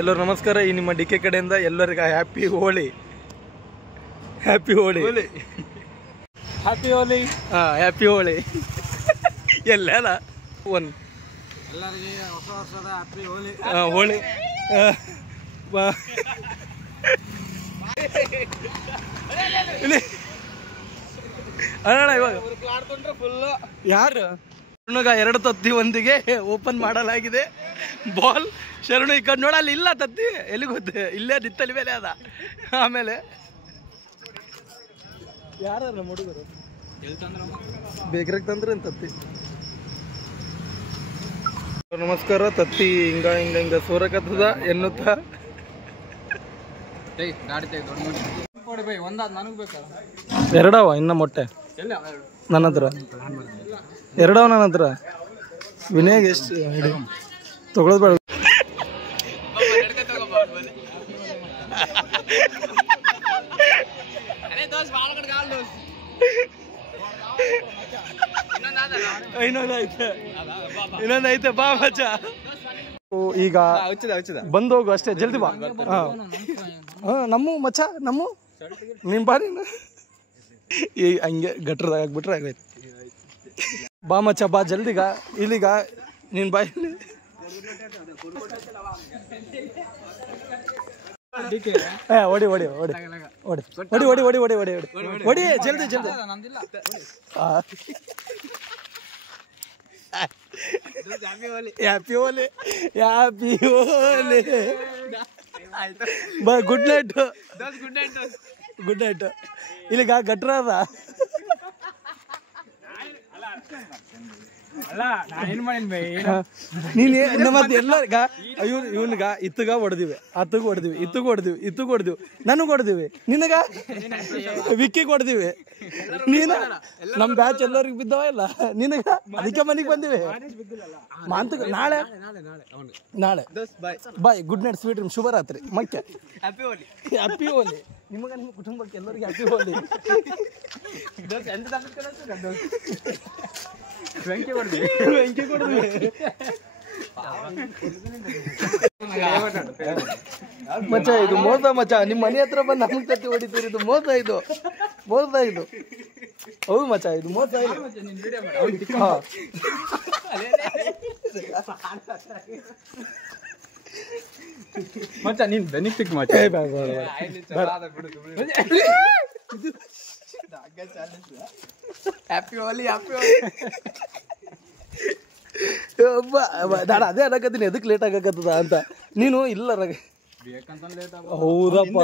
ಎಲ್ಲರೂ ನಮಸ್ಕಾರ. ಈ ನಿಮ್ಮ ಡಿಕೆ ಕಡೆಯಿಂದ ಎಲ್ಲರಿಗೂ happy Holi. Happy Holi. Happy Holi. Happy Holi. ಎಲ್ಲ ಒನ್ ಎಲ್ಲರಿಗೆ ಹೊಸ ವರ್ಷದ ಹ್ಯಾಪಿ ಹೋಳಿ. ಹೋಳಿ. ಅಣ್ಣ ಇವಾಗ ಯಾರು ಎರಡು ತತ್ತಿ ಒಂದಿಗೆ ಓಪನ್ ಮಾಡಲಾಗಿದೆ. ಬಾಲ್ ಶರಣು ಈ ಕಡೆ ನೋಡಲ್ಲ, ಇಲ್ಲ ತತ್ತಿ ಎಲ್ಲಿ ಗೊತ್ತೆ, ಇಲ್ಲೇ ನಿತ್ತಲಿ ಮೇಲೆ ಅದ. ಆಮೇಲೆ ಯಾರ ಹುಡುಗರು ಬೇಕ್ರಿಗೆ ತಂದ್ರೆ ತತ್ತಿ. ನಮಸ್ಕಾರ. ತತ್ತಿ ಹಿಂಗ ಹಿಂಗ ಹಿಂಗ ಸೋರಕತ್ತದ ಎನ್ನುತ್ತ ಎರಡವ ಇನ್ನ ಮೊಟ್ಟೆ ನನ್ನ ಹತ್ರ ಎರಡವ ನನ್ನ ಹತ್ರ. ವಿನಯ್ ಎಷ್ಟು ತಗೊಳೋದು ಬೇಡ. ಇನ್ನೊಂದೈತೆ ಬಾ ಮಚ್ಚ. ಈಗ ಬಂದು ಹೋಗು ಅಷ್ಟೇ, ಜಲ್ದಿ ಬಾ. ನಮ್ಮ ಮಚ್ಚ ನಮ್ಮ ನಿಮ್ ಬಾರಿ ಈ ಹಂಗೆ ಗಟ್ರದಾಗ ಆಗ್ಬಿಟ್ರೆ ಆಗೈತೆ. ಬಾ ಮಚ್ಚ ಬಾ ಜಲ್ದಿಗ. ಇಲ್ಲಿಗ ನೀನ್ ಬಾಯಿ ಹೊಡಿ ಹೊಡಿ ಹೊಡಿ ಹೊಡಿ ಹೊಡಿ ಹೊಡಿ ಹೊಡಿ ಹೊಡಿ ಹೊಡಿ ಹೊಡಿ ಜಲ್ದಿ ಜಲ್ದಿ. ಹ್ಯಾಪಿ ಹೋಲಿ. ಹ್ಯಾಪಿ ಹೋಲಿ. ಬಾ ಗುಡ್ ನೈಟ್. Good night. ಇಲ್ಲಿಗ ಗಟ್ರ ಅದ. ನೀನ್ ಮತ್ತೆ ಎಲ್ಲರಿಗ ಇವನ್ಗ ಇತ್ತಗ ಹೊಡೆದಿವಿ, ಅತ್ತಗ ಹೊಡೆದಿವಿ, ಇತ್ತಗ ಹೊಡೆದಿವಿ, ಇತ್ತಗ ಹೊಡೆದಿವಿ, ನನಗ್ ಹೊಡೆದಿವಿ, ನಿನಗ ವಿಕ್ಕಿಗೆ ಹೊಡೆದಿವಿ. ನೀನು ನಮ್ ಬ್ಯಾಚ್ ಎಲ್ಲರಿಗೂ ಬಿದ್ದವ ಇಲ್ಲ, ನಿನಗ ಅದಕ್ಕೆ ಮನೆಗೆ ಬಂದಿವಿ. ಮಾಂತಕ ನಾಳೆ ನಾಳೆ bye. Good night, sweet dream, ಶುಭರಾತ್ರಿ, ಮಕ್ಕೆ ಹ್ಯಾಪಿ ಹೋಲಿ. ನಿಮಗ ನಿಮ್ಮ ಕುಟುಂಬಕ್ಕೆ ಎಲ್ಲರಿಗೂ ಹ್ಯಾಪಿ ಹೋಲಿ. ವೆಂಕಿ ಕೊಡ್ತೀವಿ. ಮಚ್ಚ ಇದು ಮೋಸ ಮಚ್ಚ. ನಿಮ್ಮ ಮನೆ ಹತ್ರ ಬಂದು ನಮ್ಗೆ ತತ್ತಿ ಹೊಡಿತೀರಿ. ಇದು ಮೋಸ, ಇದು ಮೋಸ, ಇದು ಹೌದು ಮಚ್ಚ, ಇದು ಮೋಸ. ಮಚ್ಚ ನೀನ್ ಬೆನಿಫಿಟ್ ಮಚ್ಚ. ಹ್ಯಾಪಿ ಹೋಲಿ. ಹ್ಯಾಪಿ ಹೋಲಿ. ನಾನು ಅದೇ ಅನ್ನಕತ್ತೀನಿ, ಎದಕ್ ಲೇಟ್ ಆಗಕತ್ತದ ಅಂತ. ನೀನು ಇಲ್ಲ ಹೌದಪ್ಪ,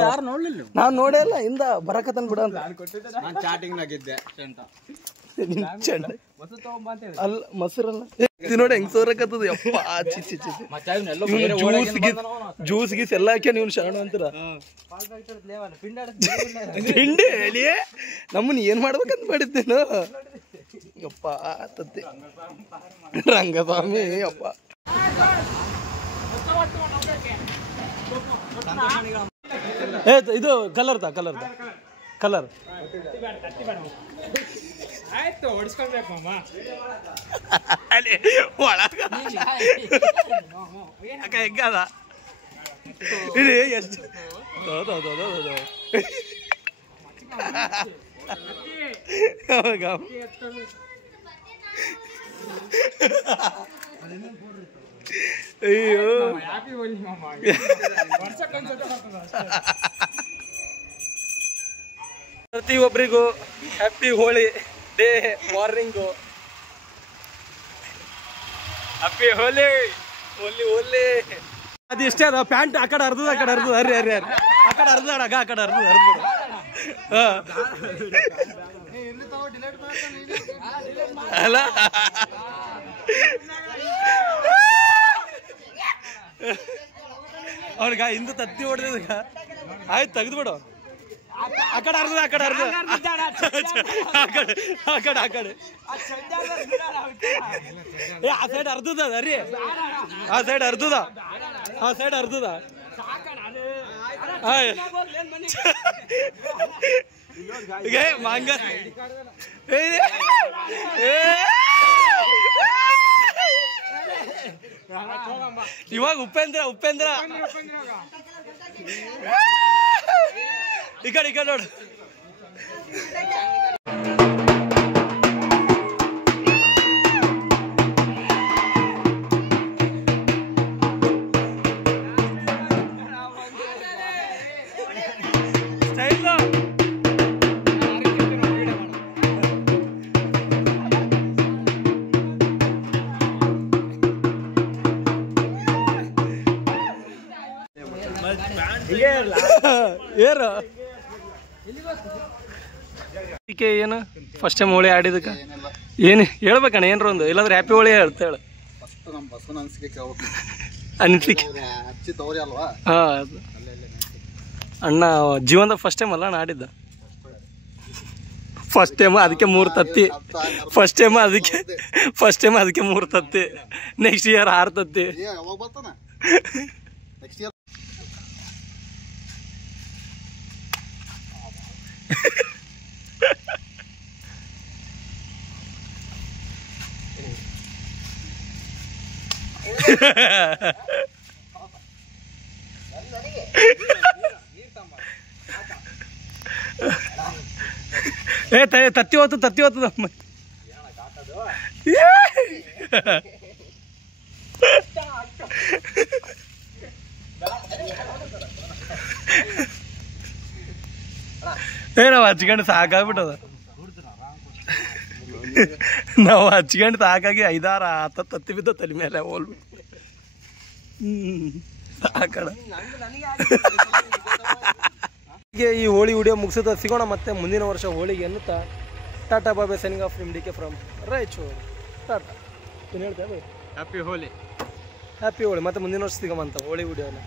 ನಾನ್ ನೋಡೇ ಇಲ್ಲ. ಇಂದ ಬರಕತ್ತನ್ ಬಿಡ ಅಂತ ಅಲ್ಲ ಮೊಸರಲ್ಲ ನೋಡಿ ಹೆಂಗ್ ಸೋರಕತ್ತದ. ಯಪ್ಪ ಚಿಚ್ಚಿ ಜ್ಯೂಸ್ ಗೀಸ್ ಎಲ್ಲ ಹಾಕ್ಯ ನೀವು ಶರಣ ಅಂತೀರ. ಹಿಂಡಿ ಹೇಳಿ ನಮ್ಮನ್ನ ಏನ್ ಮಾಡ್ಬೇಕಂತ ಮಾಡಿದ್ದೇನು. ಯಪ್ಪ ತತ್ತಿ ರಂಗಸ್ವಾಮಿ. ಯಪ್ಪ ಇದು ಕಲರ್ದ ಕಲರ್ದ ಕಲರ್ ಆಯ್ತು, ಹೊಡಿಸ್ಕೊಳ್ಬೇಕು ಮಾಮ. ಒಳಗ ಹೆಂಗದ ಇಡೀ ಎಷ್ಟು ಅಯ್ಯೋ. ಪ್ರತಿಯೊಬ್ಬರಿಗೂ happy Holi day morning. Happy Holi. Holi Holi. ಅದು ಇಷ್ಟೇ ಅದ. ಪ್ಯಾಂಟ್ ಆ ಕಡೆ ಅರ್ಧದ, ಆ ಕಡೆ ಅರ್ಧದ. ಅರ್ರಿ ಅರ್ರಿ ಅರ್ರಿ ಆ ಕಡೆ ಅರ್ಧ ಅಡಗ, ಆ ಕಡೆ ಅರ್ಧದ ಅರ್ಧಬಿಡು. ಅಲ್ಲ ಅವ್ರಿಗ ಹಿಂದೆ ತತ್ತಿ ಹೊಡೆದ. ಆಯ್ತು ತೆಗೆದ್ಬಿಡು. ಆ ಕಡೆ ಅರ್ಧದ, ಆ ಕಡೆ ಅರ್ಧ, ಆ ಕಡೆ ಆ ಕಡೆ ಆ ಕಡೆ ಆ ಸೈಡ್ ಅರ್ಧದ ರೀ. ಆ ಸೈಡ್ ಅರ್ಧದ, ಆ ಸೈಡ್ ಅರ್ಧದ. ಮಾಂಗ ಇವಾಗ ಉಪೇಂದ್ರ ಈ ಕಡೆ ನೋಡು. ಏನು ಫಸ್ಟ್ ಟೈಮ್ ಹೋಳಿ ಆಡಿದಕ್ಕೆ ಏನು ಹೇಳ್ಬೇಕಣ್ಣ ಏನ್ರ ಒಂದು, ಇಲ್ಲಾಂದ್ರೆ ಹ್ಯಾಪಿ ಹೋಳಿ ಹೇಳ್ತ ಹೇಳ ಅನಿಸಿಕೆ. ಹಾ ಅಣ್ಣ ಜೀವನದಾಗ ಫಸ್ಟ್ ಟೈಮ್ ಅಲ್ಲ ಅಣ್ಣ ಆಡಿದ್ದ, ಫಸ್ಟ್ ಟೈಮ್ ಅದಕ್ಕೆ 3 ತತ್ತಿ, ಫಸ್ಟ್ ಟೈಮ್ ಅದಕ್ಕೆ 3 ತತ್ತಿ, ನೆಕ್ಸ್ಟ್ ಇಯರ್ 6 ತತ್ತಿ. ತತ್ತಿ ಹೋಗ್ತದಮ್ಮ. ನಾವು ಹಚ್ಕೊಂಡು ಸಾಕಾಗ್ಬಿಟ್ಟದ, ನಾವು ಹಚ್ಕೊಂಡು ಸಾಕಾಗಿ 5-6 ತತ್ತಿ ಬಿದ್ದ ತಲೆ ಮೇಲೆ ಹೋಲ್ಬಿಟ್ಟು ಸಾಕಣ. ಈ ಹೋಳಿ ವಿಡಿಯೋ ಮುಗಿಸುತ್ತಾ ಸಿಗೋಣ ಮತ್ತೆ ಮುಂದಿನ ವರ್ಷ ಹೋಳಿಗೆ ಅನ್ನುತ್ತಾ ಟಾಟಾ ಬಾಬೆ signing off from DK from Raichur. Tata ಏನು ಹೇಳ್ತೇವೆ? ಹ್ಯಾಪಿ ಹೋಳಿ ಮತ್ತೆ ಮುಂದಿನ ವರ್ಷ ಸಿಗಮಂತ ಹೋಳಿ ವಿಡಿಯೋನ.